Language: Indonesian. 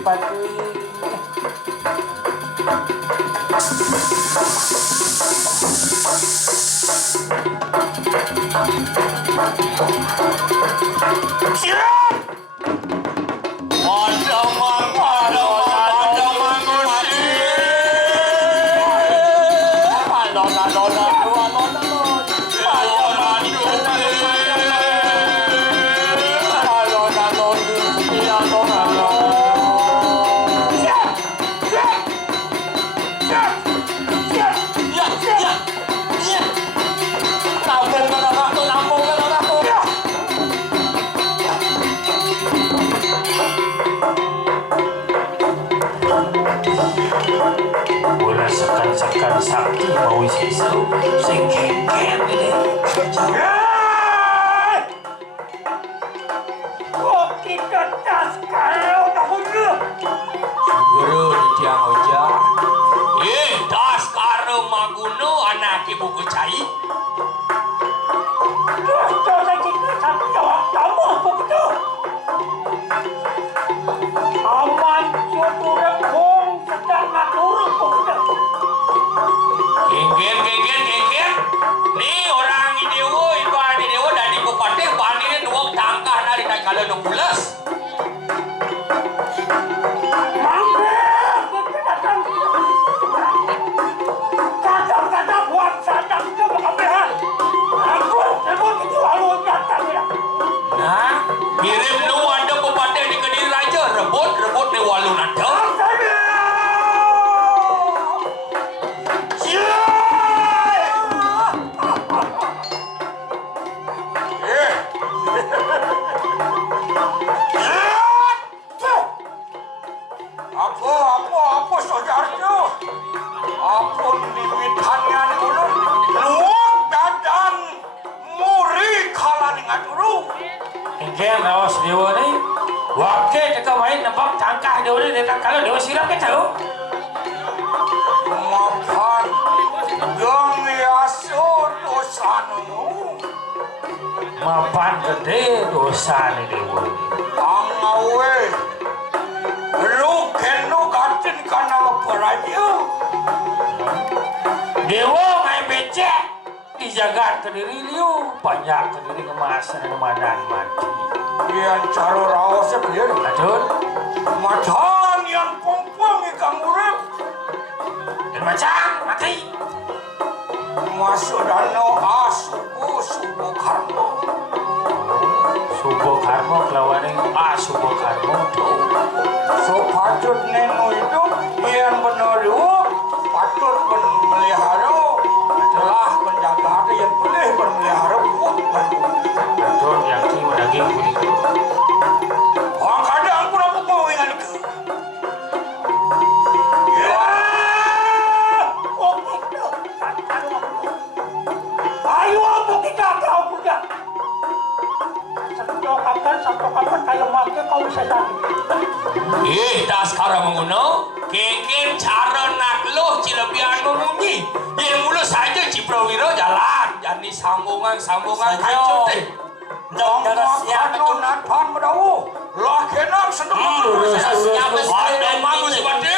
Adipati. Sekan sakti mau sisu sing kengken ini. Kok kita tas kalau tak guru? Guru diang oja. Tas karo maguno anak ibu kucai. Coba kita sampai jawab kamu begitu. Aman cukup kong sedang ngatur begitu. Genggen. Nih orang idewo itu ada idewo dari bupati bandingnya dua tangkah dari kalau 16. Kata buat sadang itu berkebehan. Aku itu lalu datang ya. Nah, kirim nu ada bupati di Kediri Raja rebut nih walu nada. Apa saudaranya? Apun diwithannya dulu, luak dadan muri kalah dengan dulu. Ingin awas dewa ni, wakil teka main nampak tangkah dewa ni datang kalau dewa siram ke tahu? Maafkan, yang biasa dosa nu. Maafkan gede dosa ni dewa ni. Angawe. Lu kenu katin kana peraja. Dewa ngai becek dijaga Kediri liu banyak Kediri kemasan kemadan mati. Yang caro rawas sepian. Adun. Macan yang pompong ikan urip. Dan macan mati. Masuk danau subuh karma. Subuh karma kelawaning subuh karma tu. So patut nenu itu yang benar patut memelihara adalah penjaga yang boleh memelihara betul yang ini daging kuning. Orang kadang pun apa mau dengan itu? Ya, oh gitu. Ayo apa kita tahu budak? Satu kapan kayak makan kau bisa tadi. Tak sekarang menguno, kengken cara nakluh cilebihan ngomongnya. Yang mulu saja Ciprawiro jalan, jadi sambungan hancur deh. Jangan siap itu nathan berdawu, lah kenap sedang siap ada malu seperti.